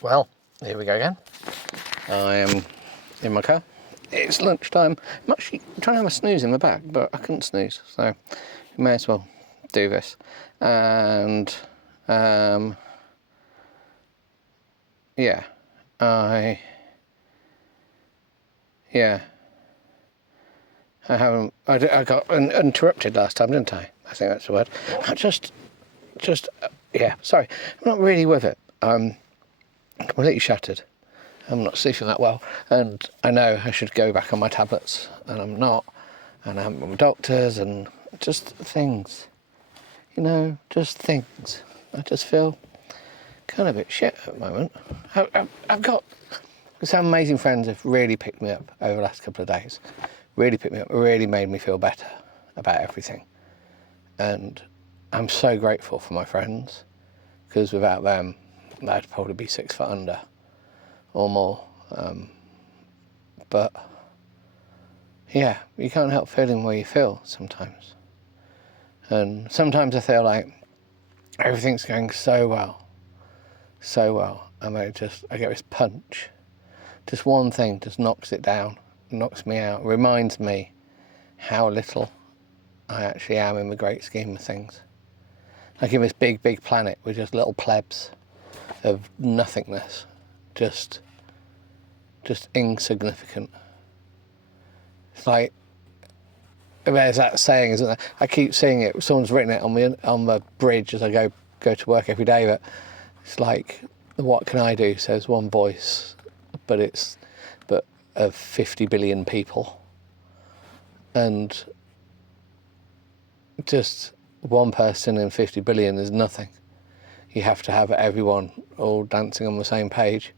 Well, here we go again. I am in my car. It's lunchtime. I'm actually trying to have a snooze in the back, but I couldn't snooze, so we may as well do this. And yeah, I got interrupted last time, didn't I? I think that's the word. Sorry, I'm not really with it. I'm completely shattered. I'm not sleeping that well, and I know I should go back on my tablets, and I'm not, and I haven't got my doctors, and just things, just things. I just feel kind of a bit shit at the moment. I've got some amazing friends have really picked me up over the last couple of days, really made me feel better about everything, and I'm so grateful for my friends, because without them, I'd probably be 6 foot under or more. But yeah, you can't help feeling where you feel sometimes. And sometimes I feel like everything's going so well. And I get this punch. Just one thing just knocks it down, knocks me out, reminds me how little I actually am in the great scheme of things. Like in this big, big planet, we're just little plebs of nothingness, just insignificant. It's like, there's that saying, isn't there? I keep seeing it. Someone's written it on the bridge as I go to work every day. But it's like, what can I do? Says one voice, but of 50 billion people, and just one person in 50 billion is nothing. You have to have everyone all dancing on the same page.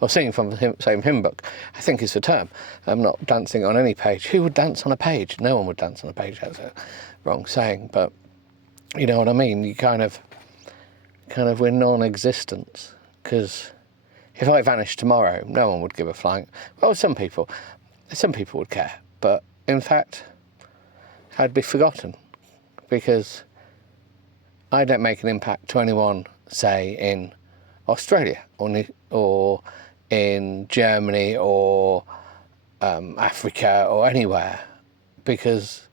Well, singing from the same hymn book, I think is the term. I'm not dancing on any page. Who would dance on a page? No one would dance on a page. That's a wrong saying, but you know what I mean. You kind of we're non-existent, because if I vanished tomorrow, no one would give a flying. Well, some people would care, but in fact, I'd be forgotten, because I don't make an impact to anyone, say in Australia or in Germany or Africa or anywhere, because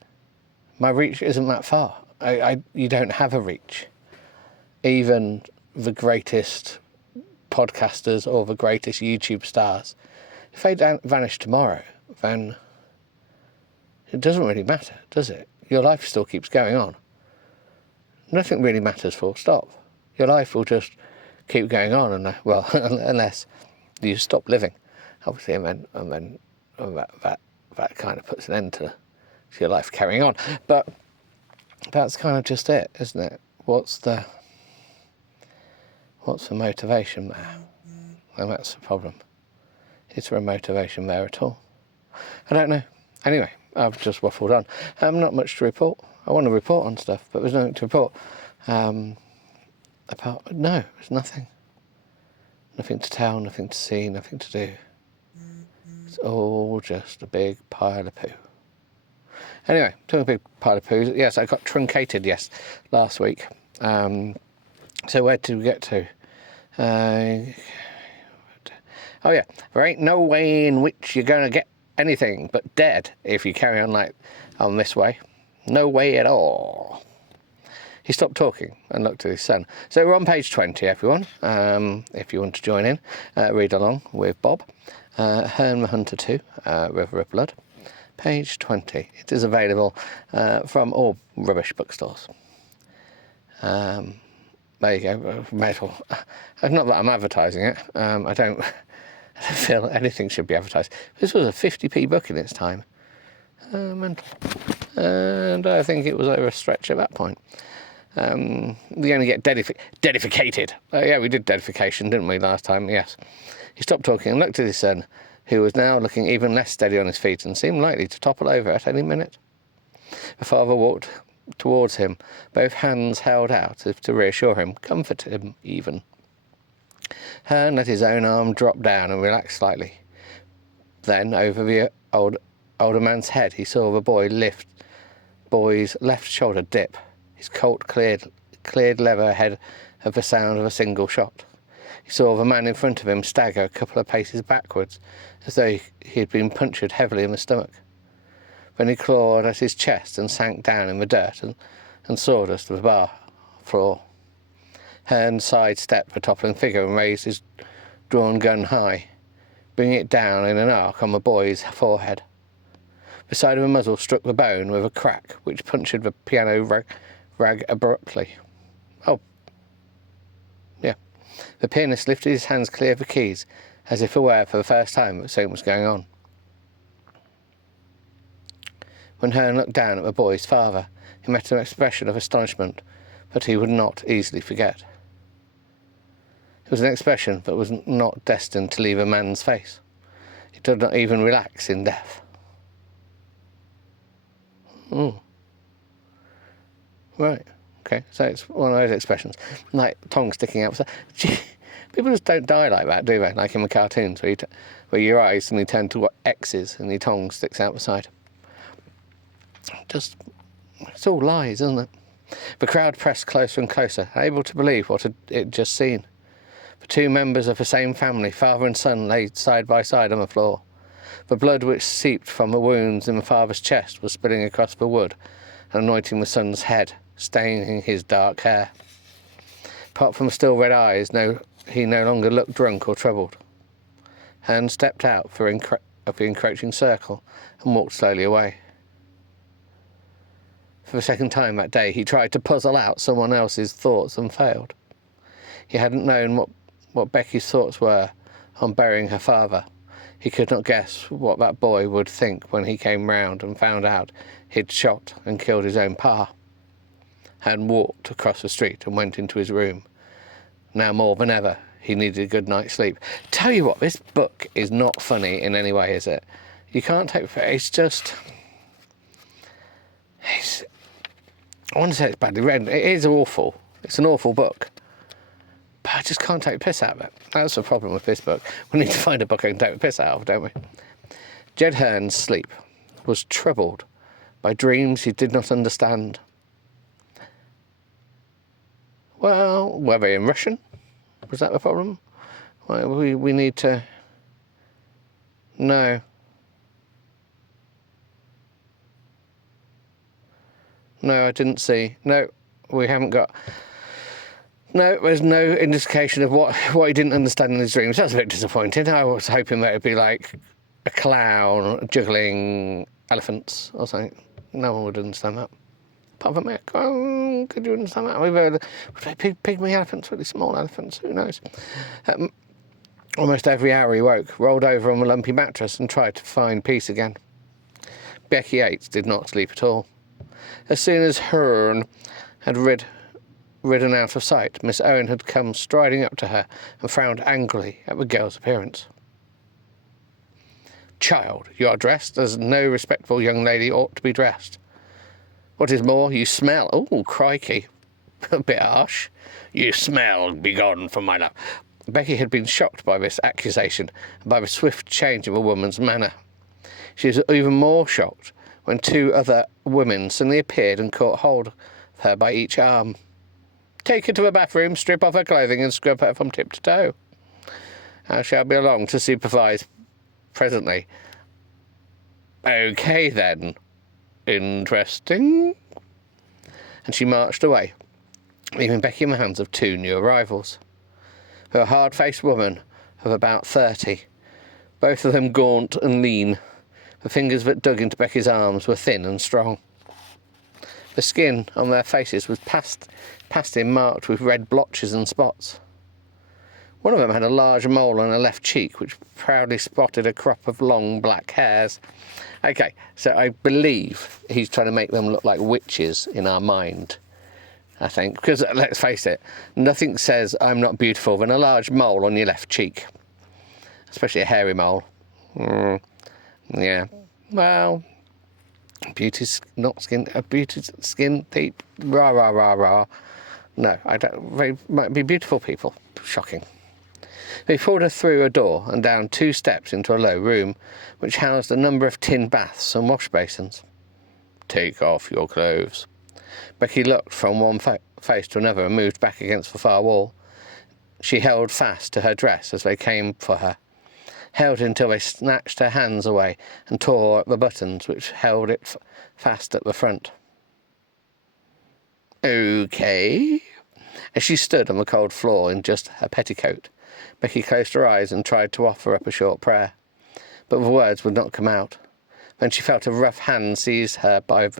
my reach isn't that far. You don't have a reach. Even the greatest podcasters or the greatest YouTube stars, if they vanish tomorrow, then it doesn't really matter, does it? Your life still keeps going on. Nothing really matters full stop. Your life will just keep going on, and unless you stop living, obviously, and then that kind of puts an end to your life carrying on. But that's kind of just it, isn't it? What's the motivation there? And that's the problem. Is there a motivation there at all? I don't know. Anyway, I've just waffled on. Not much to report. I want to report on stuff, but there's nothing to report. There's nothing. Nothing to tell, nothing to see, nothing to do. It's all just a big pile of poo. Anyway, talking a big pile of poo, yes, I got truncated last week. So where did we get to? There ain't no way in which you're going to get anything but dead if you carry on this way. No way at all. He stopped talking and looked at his son. So we're on page 20, everyone. If you want to join in, read along with Bob. Herne the Hunter 2, River of Blood. Page 20. It is available from all rubbish bookstores. There you go. Metal. Not that I'm advertising it. I don't feel anything should be advertised. This was a 50p book in its time. Mental. And I think it was over a stretch at that point. We only get dedificated. We did dedification, didn't we, last time? Yes. He stopped talking and looked at his son, who was now looking even less steady on his feet and seemed likely to topple over at any minute. The father walked towards him, both hands held out as if to reassure him, comfort him even. Herne let his own arm drop down and relax slightly. Then, over the older man's head, he saw the boy's left shoulder dip. His Colt cleared leather ahead of the sound of a single shot. He saw the man in front of him stagger a couple of paces backwards, as though he had been punctured heavily in the stomach. Then he clawed at his chest and sank down in the dirt and sawdust of the bar floor. Hearn sidestepped the toppling figure and raised his drawn gun high, bringing it down in an arc on the boy's forehead. The side of the muzzle struck the bone with a crack which punctured the piano rag abruptly. Oh. Yeah. The pianist lifted his hands clear of the keys, as if aware for the first time that something was going on. When Hearn looked down at the boy's father, he met an expression of astonishment that he would not easily forget. It was an expression that was not destined to leave a man's face. It did not even relax in death. Right. Okay. So it's one of those expressions, like tongue sticking out. People just don't die like that, do they? Like in the cartoons, where your eyes suddenly turn to what X's and your tongue sticks out the side. It's all lies, isn't it? The crowd pressed closer and closer, able to believe what it had just seen. The two members of the same family, father and son, lay side by side on the floor. The blood which seeped from the wounds in the father's chest was spilling across the wood and anointing the son's head, staining his dark hair. Apart from the still red eyes, he no longer looked drunk or troubled. Hearn stepped out of the encroaching circle and walked slowly away. For the second time that day, he tried to puzzle out someone else's thoughts and failed. He hadn't known what Becky's thoughts were on burying her father. He could not guess what that boy would think when he came round and found out he'd shot and killed his own pa. Hearn walked across the street and went into his room. Now more than ever, he needed a good night's sleep. Tell you what, this book is not funny in any way, is it? You can't take it. It's just... I want to say it's badly written. It is awful. It's an awful book. But I just can't take the piss out of it. That's the problem with this book. We need to find a book I can take the piss out of, don't we? Jed Hearn's sleep was troubled by dreams he did not understand. Well, were they in Russian? Was that the problem? Well, we need to... No. No, I didn't see. No, we haven't got... No, there's no indication of what he didn't understand in his dreams. That's a bit disappointing. I was hoping that it'd be like a clown juggling elephants or something. No one would understand that. Apart from me, could you understand that? We've heard pygmy elephants, really small elephants, who knows? Almost every hour he woke, rolled over on a lumpy mattress and tried to find peace again. Becky Yates did not sleep at all. As soon as Hearn had ridden out of sight, Miss Owen had come striding up to her and frowned angrily at the girl's appearance. "Child, you are dressed as no respectable young lady ought to be dressed. What is more, you smell... Oh, crikey. A bit harsh. You smell, begone from my love." Becky had been shocked by this accusation and by the swift change of a woman's manner. She was even more shocked when two other women suddenly appeared and caught hold of her by each arm. "Take her to the bathroom, strip off her clothing and scrub her from tip to toe. I shall be along to supervise presently." "OK, then. Interesting." And she marched away, leaving Becky in the hands of two new arrivals. They were a hard-faced woman of about 30, both of them gaunt and lean. The fingers that dug into Becky's arms were thin and strong. The skin on their faces was past him marked with red blotches and spots. One of them had a large mole on her left cheek, which proudly spotted a crop of long black hairs. Okay, so I believe he's trying to make them look like witches in our mind, I think. Because, let's face it, nothing says I'm not beautiful than a large mole on your left cheek. Especially a hairy mole. Yeah. Well... Beauty's not skin, beauty's skin deep, rah, rah, rah, rah. No, I don't, they might be beautiful people. Shocking. They pulled her through a door and down 2 steps into a low room, which housed a number of tin baths and wash basins. "Take off your clothes." Becky looked from one face to another and moved back against the far wall. She held fast to her dress as they came for her, held until they snatched her hands away and tore at the buttons which held it fast at the front. "OK." As she stood on the cold floor in just her petticoat, Becky closed her eyes and tried to offer up a short prayer, but the words would not come out. Then she felt a rough hand seize her by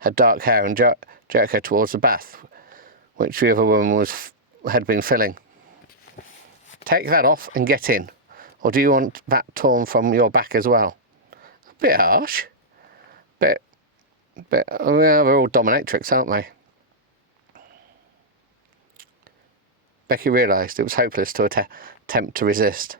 her dark hair and jerk her towards the bath, which the other woman had been filling. "Take that off and get in, or do you want that torn from your back as well?" A bit harsh. Bit, they're all dominatrix, aren't they? Becky realised it was hopeless to attempt to resist.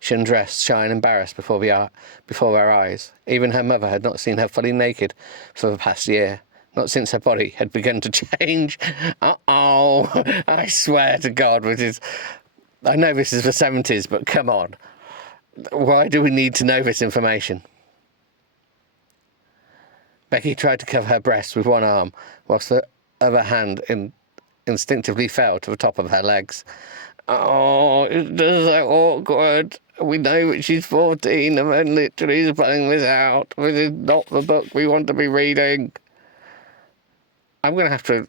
She undressed, shy and embarrassed before their eyes. Even her mother had not seen her fully naked for the past year, not since her body had begun to change. I swear to God, I know this is the 70s, but come on. Why do we need to know this information? Becky tried to cover her breasts with one arm, whilst the other hand instinctively fell to the top of her legs. Oh, it's just so awkward. We know that she's 14 and then literally spelling this out. This is not the book we want to be reading. I'm going to have to,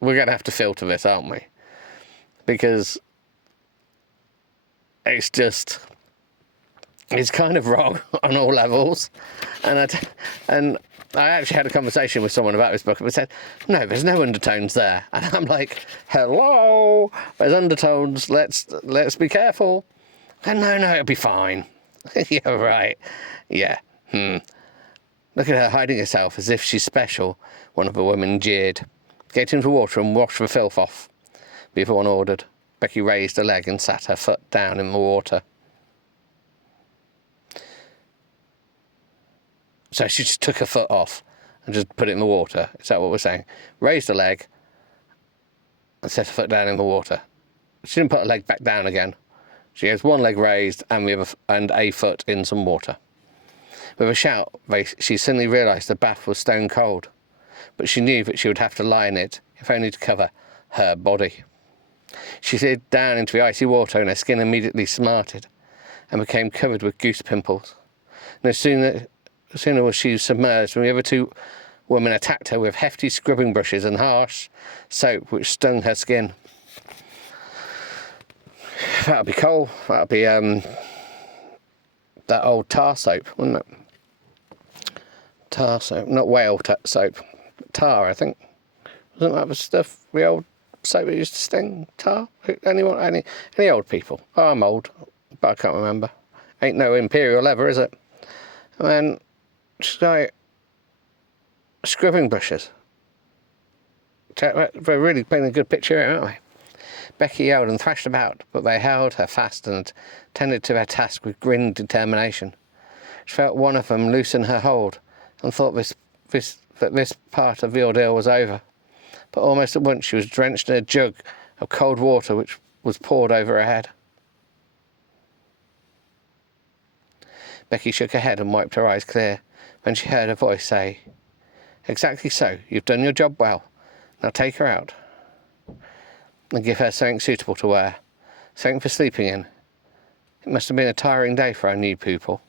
we're going to have to filter this, aren't we? Because it's kind of wrong on all levels. And I actually had a conversation with someone about this book and they said, no, there's no undertones there. And I'm like, hello, there's undertones, let's be careful. And no, it'll be fine. Yeah, right. Yeah. Look at her hiding herself as if she's special, one of the women jeered. Get into the water and wash the filth off, the other one ordered. Becky raised a leg and sat her foot down in the water. So she just took her foot off and just put it in the water. Is that what we're saying? Raised a leg and set her foot down in the water. She didn't put her leg back down again. She has one leg raised and a foot in some water. With a shout, she suddenly realised the bath was stone cold, but she knew that she would have to lie in it, if only to cover her body. She slid down into the icy water and her skin immediately smarted and became covered with goose pimples. No sooner was she submerged when the other two women attacked her with hefty scrubbing brushes and harsh soap which stung her skin. That would be coal. That would be that old tar soap, wouldn't it? Tar soap, not whale soap. Tar, I think. Wasn't that the stuff, the old soap that used to sting? Tar? Any old people? Oh, I'm old, but I can't remember. Ain't no imperial leather, is it? And then, just like, scrubbing brushes. They're really painting a good picture here, aren't they? Becky yelled and thrashed about, but they held her fast and tended to their task with grim determination. She felt one of them loosen her hold and thought that this part of the ordeal was over. But almost at once she was drenched in a jug of cold water which was poured over her head. Becky shook her head and wiped her eyes clear when she heard a voice say, "Exactly so, you've done your job well. Now take her out and give her something suitable to wear, something for sleeping in. It must have been a tiring day for our new pupil."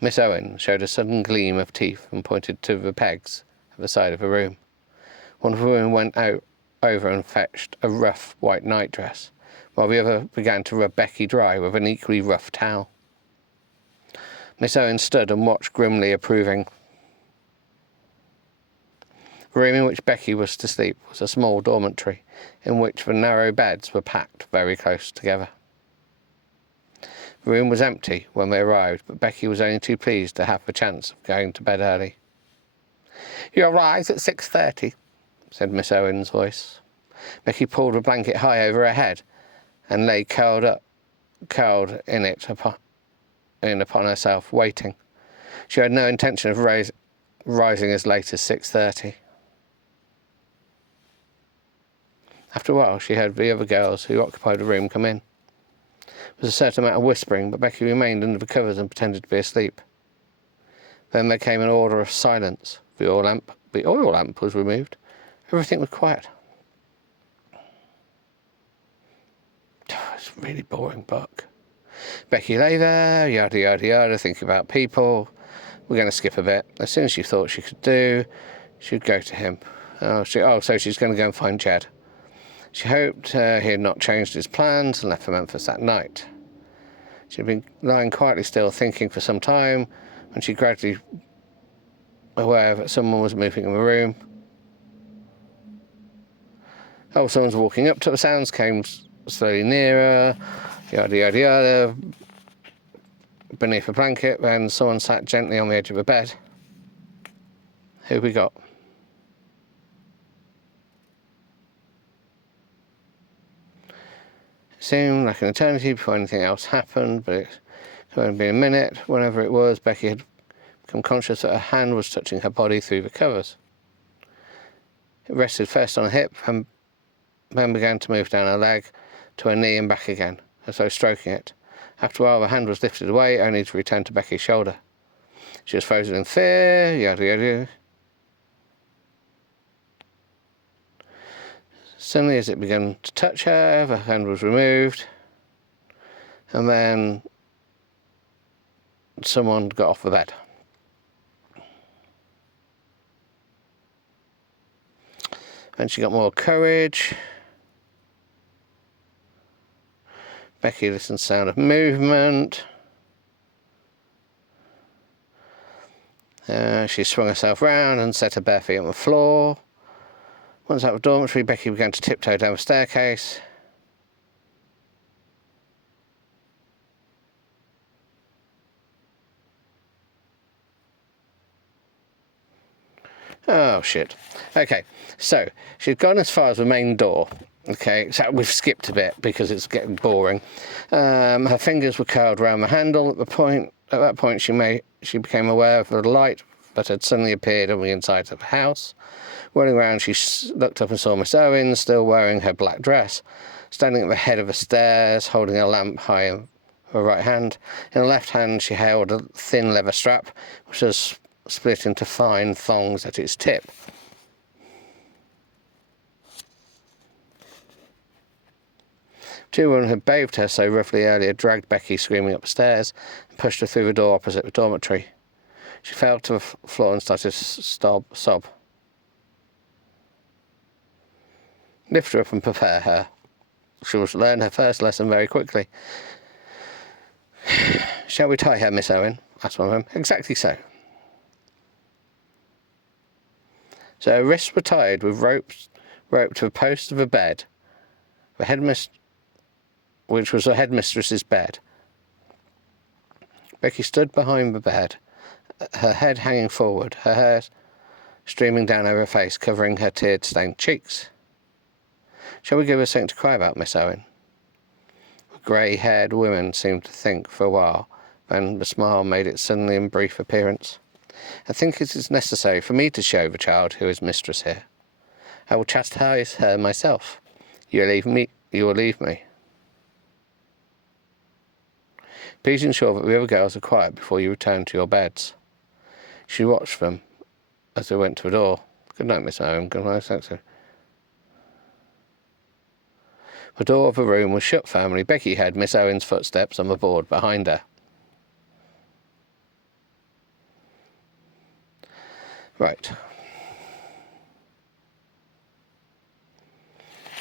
Miss Owen showed a sudden gleam of teeth and pointed to the pegs at the side of the room. One of the women went over and fetched a rough white nightdress, while the other began to rub Becky dry with an equally rough towel. Miss Owen stood and watched grimly approving. The room in which Becky was to sleep was a small dormitory, in which the narrow beds were packed very close together. The room was empty when they arrived, but Becky was only too pleased to have the chance of going to bed early. "You'll rise at 6:30, said Miss Owen's voice. Becky pulled a blanket high over her head and lay curled in it upon herself, waiting. She had no intention of rising as late as 6:30. After a while, she heard the other girls who occupied the room come in. There was a certain amount of whispering, but Becky remained under the covers and pretended to be asleep. Then there came an order of silence. The oil lamp was removed, Everything was quiet. It's a really boring book. Becky lay there, yada yada yada, thinking about people. We're going to skip a bit. As soon as she thought she could do, she'd go to him. So she's going to go and find Jed. She hoped he had not changed his plans and left for Memphis that night. She'd been lying quietly still, thinking for some time, when she gradually aware that someone was moving in the room. Oh, someone's walking up to the sounds, came slowly nearer, yada yada yada. Beneath a blanket, then someone sat gently on the edge of a bed. Who we got? It seemed like an eternity before anything else happened, but it could only be a minute. Whenever it was, Becky had become conscious that her hand was touching her body through the covers. It rested first on her hip and then began to move down her leg to her knee and back again, as though stroking it. After a while, the hand was lifted away, only to return to Becky's shoulder. She was frozen in fear, yada yada. Suddenly, as it began to touch her, the hand was removed, and then someone got off the bed. Then she got more courage. Becky listened to the sound of movement. She swung herself round and set her bare feet on the floor. Once out of the dormitory, Becky began to tiptoe down the staircase. Oh, shit. Okay, so she'd gone as far as the main door. Okay, so we've skipped a bit because it's getting boring. Her fingers were curled around the handle. At that point, she became aware of the light that had suddenly appeared on the inside of the house. Whirling around, she looked up and saw Miss Owen, still wearing her black dress, standing at the head of the stairs, holding a lamp high in her right hand. In her left hand, she held a thin leather strap, which was split into fine thongs at its tip. Two women had bathed her so roughly earlier, dragged Becky screaming up the stairs and pushed her through the door opposite the dormitory. She fell to the floor and started to sob. Lift her up and prepare her. She will learn her first lesson very quickly. Shall we tie her, Miss Owen? Asked one of them. Exactly so. So her wrists were tied with rope to the post of a bed, which was the headmistress's bed. Becky stood behind the bed, her head hanging forward, her hair streaming down over her face, covering her tear-stained cheeks. Shall we give her something to cry about, Miss Owen? The grey-haired woman seemed to think for a while, then the smile made its suddenly and brief appearance. I think it is necessary for me to show the child who is mistress here. I will chastise her myself. You will leave me. Please ensure that the other girls are quiet before you return to your beds. She watched them as they went to the door. Good night, Miss Owen. Good night, Secretary. The door of the room was shut firmly. Becky heard Miss Owen's footsteps on the board behind her. Right.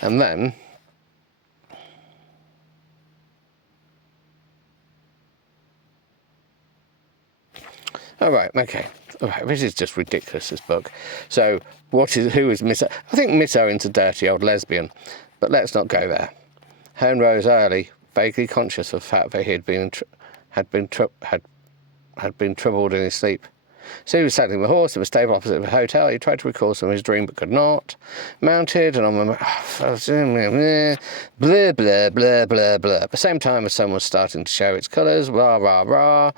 And then okay. All right, this is just ridiculous, this book. So, who is Miss... I think Miss Owen's a dirty old lesbian, but let's not go there. Herne rose early, vaguely conscious of the fact that he had been troubled in his sleep. So he was saddling the horse at the stable opposite the hotel. He tried to recall some of his dream, but could not. Mounted and on the... blah, blah, blah, blah, blah. At the same time, the sun was starting to show its colours. Rah, rah, rah.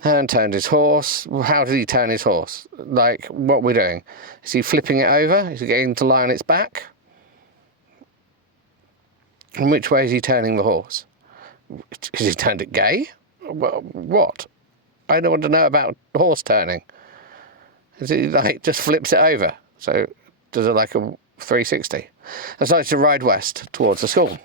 Herne turned his horse. How did he turn his horse? Like, what are we doing? Is he flipping it over? Is he getting to lie on its back? In which way is he turning the horse? Has he turned it gay? What? I don't want to know about horse turning. Is he, like, just flips it over? So does it like a 360, and started to ride west towards the school.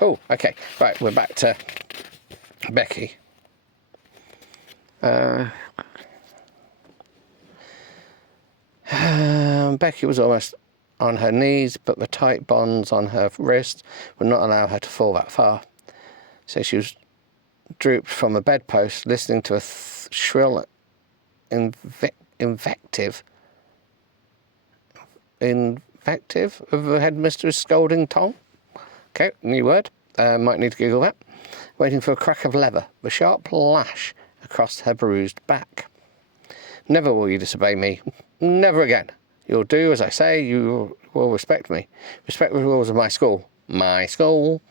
Oh, okay, right, we're back to Becky. Becky was almost on her knees, but the tight bonds on her wrist would not allow her to fall that far. So she was drooped from a bedpost, listening to a shrill invective of the headmistress scolding Tom. Okay, new word. Might need to Google that. Waiting for a crack of leather, the sharp lash across her bruised back. Never will you disobey me. Never again. You'll do as I say. You will respect me. Respect the rules of my school. My school.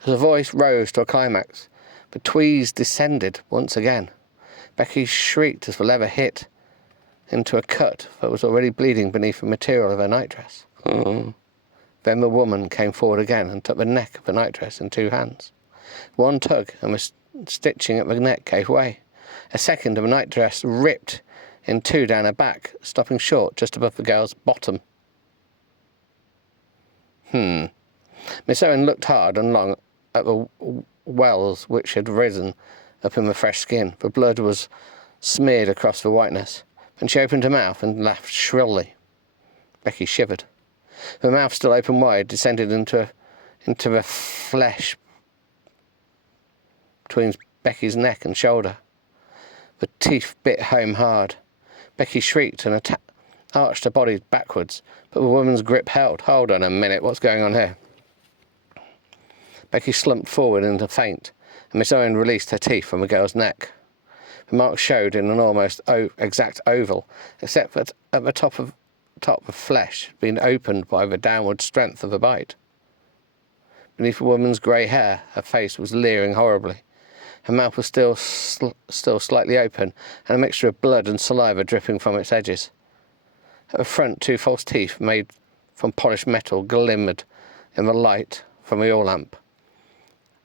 As the voice rose to a climax, the tweeze descended once again. Becky shrieked as the leather hit into a cut that was already bleeding beneath the material of her nightdress. Then the woman came forward again and took the neck of the nightdress in two hands. One tug, and the stitching at the neck gave way. A second, and the nightdress ripped in two down her back, stopping short just above the girl's bottom. Miss Owen looked hard and long at the wells which had risen up in the fresh skin. The blood was smeared across the whiteness. Then she opened her mouth and laughed shrilly. Becky shivered. Her mouth, still open wide, descended into the flesh between Becky's neck and shoulder. The teeth bit home hard. Becky shrieked and arched her body backwards, but the woman's grip held. Hold on a minute, what's going on here? Becky slumped forward in a faint, and Miss Owen released her teeth from the girl's neck. The mark showed in an almost exact oval, except that at the top of flesh had been opened by the downward strength of the bite. Beneath the woman's grey hair, her face was leering horribly. Her mouth was still slightly open, and a mixture of blood and saliva dripping from its edges. At the front, two false teeth made from polished metal glimmered in the light from the oil lamp.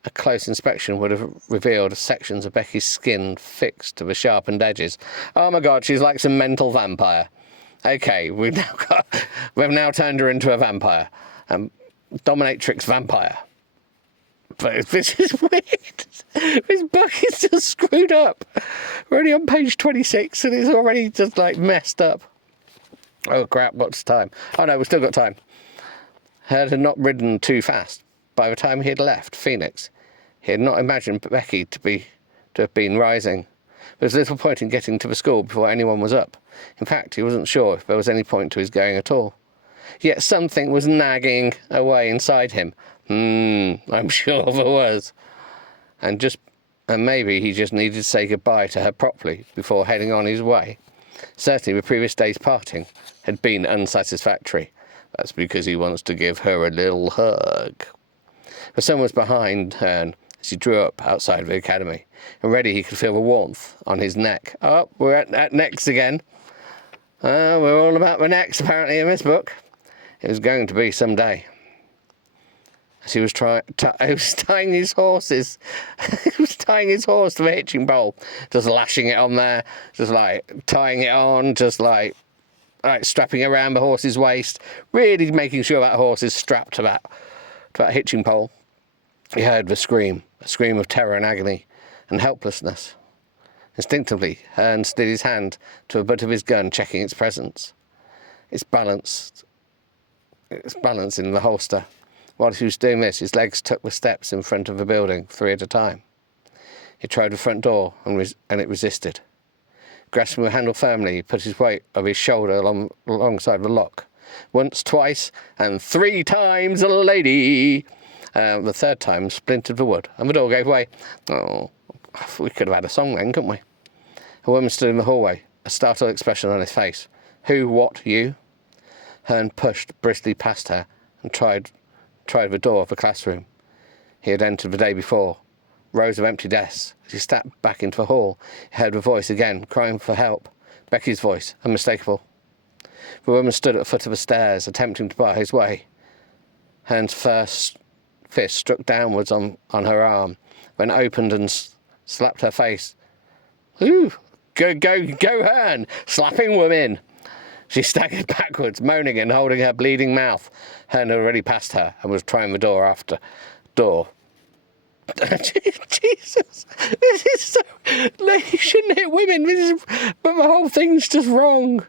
A close inspection would have revealed sections of Becky's skin fixed to the sharpened edges. Oh my God, she's like some mental vampire. Okay, we've now turned her into a vampire. Dominatrix vampire. But this is weird. This book is just screwed up. We're only on page 26 and it's already just like messed up. Oh crap, what's the time? Oh no, we've still got time. Herd had not ridden too fast. By the time he had left Phoenix, he had not imagined Becky to have been rising. There was little point in getting to the school before anyone was up. In fact, he wasn't sure if there was any point to his going at all. Yet something was nagging away inside him. I'm sure there was. And maybe he just needed to say goodbye to her properly before heading on his way. Certainly the previous day's parting had been unsatisfactory. That's because he wants to give her a little hug. The sun was behind her as he drew up outside the academy. Already he could feel the warmth on his neck. Oh, we're at necks again. We're all about the necks, apparently, in this book. It was going to be some day. As he was tying his horses. He was tying his horse to the hitching pole. Just lashing it on there. Just like tying it on. Just like strapping around the horse's waist. Really making sure that horse is strapped to that hitching pole. He heard the scream. A scream of terror and agony and helplessness. Instinctively, Hearn slid his hand to the butt of his gun, checking its presence. Its balance in the holster. While he was doing this, his legs took the steps in front of the building, 3 at a time. He tried the front door, and it resisted. Grasping the handle firmly, he put his weight of his shoulder alongside the lock. Once, twice, and 3 times a lady. The 3rd time splintered the wood, and the door gave way. Oh, we could have had a song then, couldn't we? A woman stood in the hallway, a startled expression on his face. Who, what, you? Hearn pushed briskly past her and tried the door of the classroom he had entered the day before. Rows of empty desks. As he stepped back into the hall, he heard the voice again, crying for help. Becky's voice, unmistakable. The woman stood at the foot of the stairs, attempting to bar his way. Hearn's first fist struck downwards on her arm, then opened and slapped her face. Ooh, Go, Hearn! Slapping women! She staggered backwards, moaning and holding her bleeding mouth. Hearn had already passed her and was trying the door after door. Jesus, this is so... You shouldn't hit women, but the whole thing's just wrong.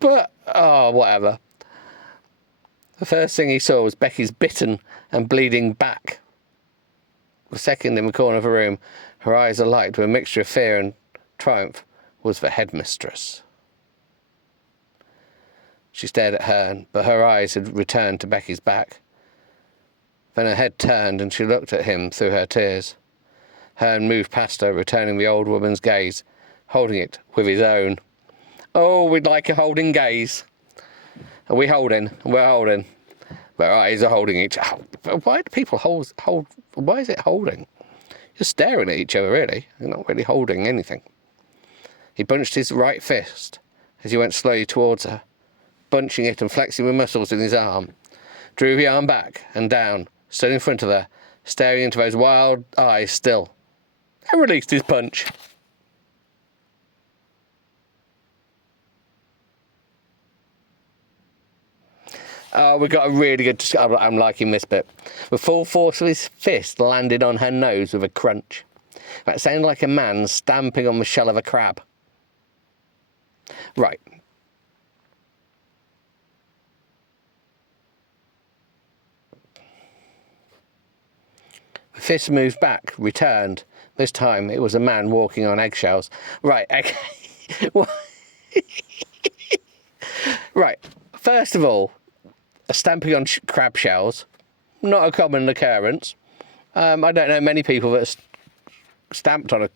But, whatever. The first thing he saw was Becky's bitten and bleeding back. The second, in the corner of the room, her eyes alight with a mixture of fear and triumph, was the headmistress. She stared at Hearn, but her eyes had returned to Becky's back. Then her head turned and she looked at him through her tears. Hearn moved past her, returning the old woman's gaze, holding it with his own. Oh, we'd like a holding gaze. Are we holding? We're holding. Their eyes are holding each other. Why do people hold? Why is it holding? You're staring at each other, really. You're not really holding anything. He bunched his right fist as he went slowly towards her, bunching it and flexing the muscles in his arm. Drew the arm back and down, stood in front of her, staring into those wild eyes still, and released his punch. Oh, we got a really good... I'm liking this bit. The full force of his fist landed on her nose with a crunch. That sounded like a man stamping on the shell of a crab. Right. The fist moved back, returned. This time it was a man walking on eggshells. Right, okay. Right, first of all, stamping on crab shells, not a common occurrence. I don't know many people that are stamped on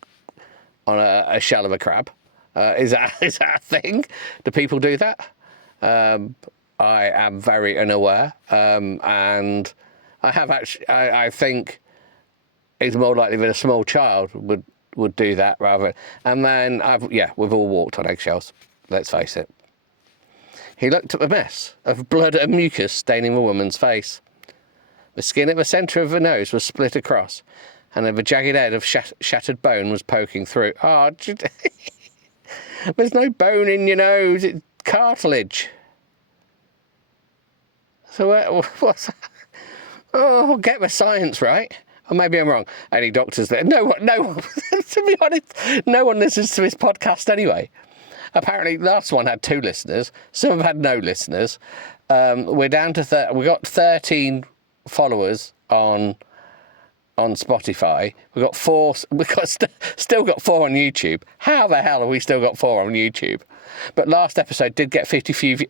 a shell of a crab. Is that a thing? Do people do that? I am very unaware, and I have actually. I think it's more likely that a small child would do that rather. And then we've all walked on eggshells. Let's face it. He looked at the mess of blood and mucus staining the woman's face. The skin at the centre of the nose was split across, and the jagged edge of shattered bone was poking through. Oh, there's no bone in your nose, it's cartilage. So what's... Oh, get the science right. Or maybe I'm wrong. Any doctors there? No one, to be honest, no one listens to this podcast anyway. Apparently, last one had 2 listeners. Some have had no listeners. We're down to we got 13 followers on Spotify. We've got 4. We've got still got 4 on YouTube. How the hell have we still got 4 on YouTube? But last episode did get 52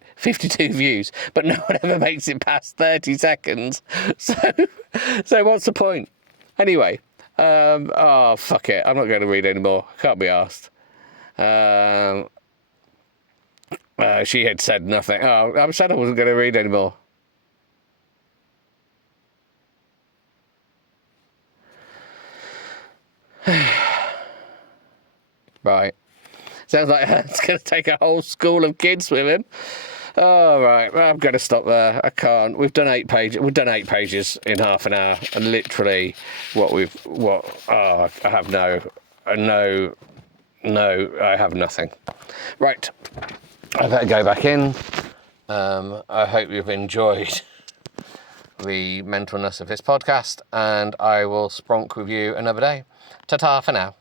views, but no one ever makes it past 30 seconds. So what's the point? Anyway, fuck it. I'm not going to read anymore. Can't be asked. She had said nothing. Oh, I said I wasn't going to read anymore. Right. Sounds like it's going to take a whole school of kids with him. All right. Well, I'm going to stop there. I can't. We've done 8 pages. We've done 8 pages in half an hour, and literally, I have I have nothing. Right. I better go back in. I hope you've enjoyed the mentalness of this podcast, and I will spronk with you another day. Ta-ta for now.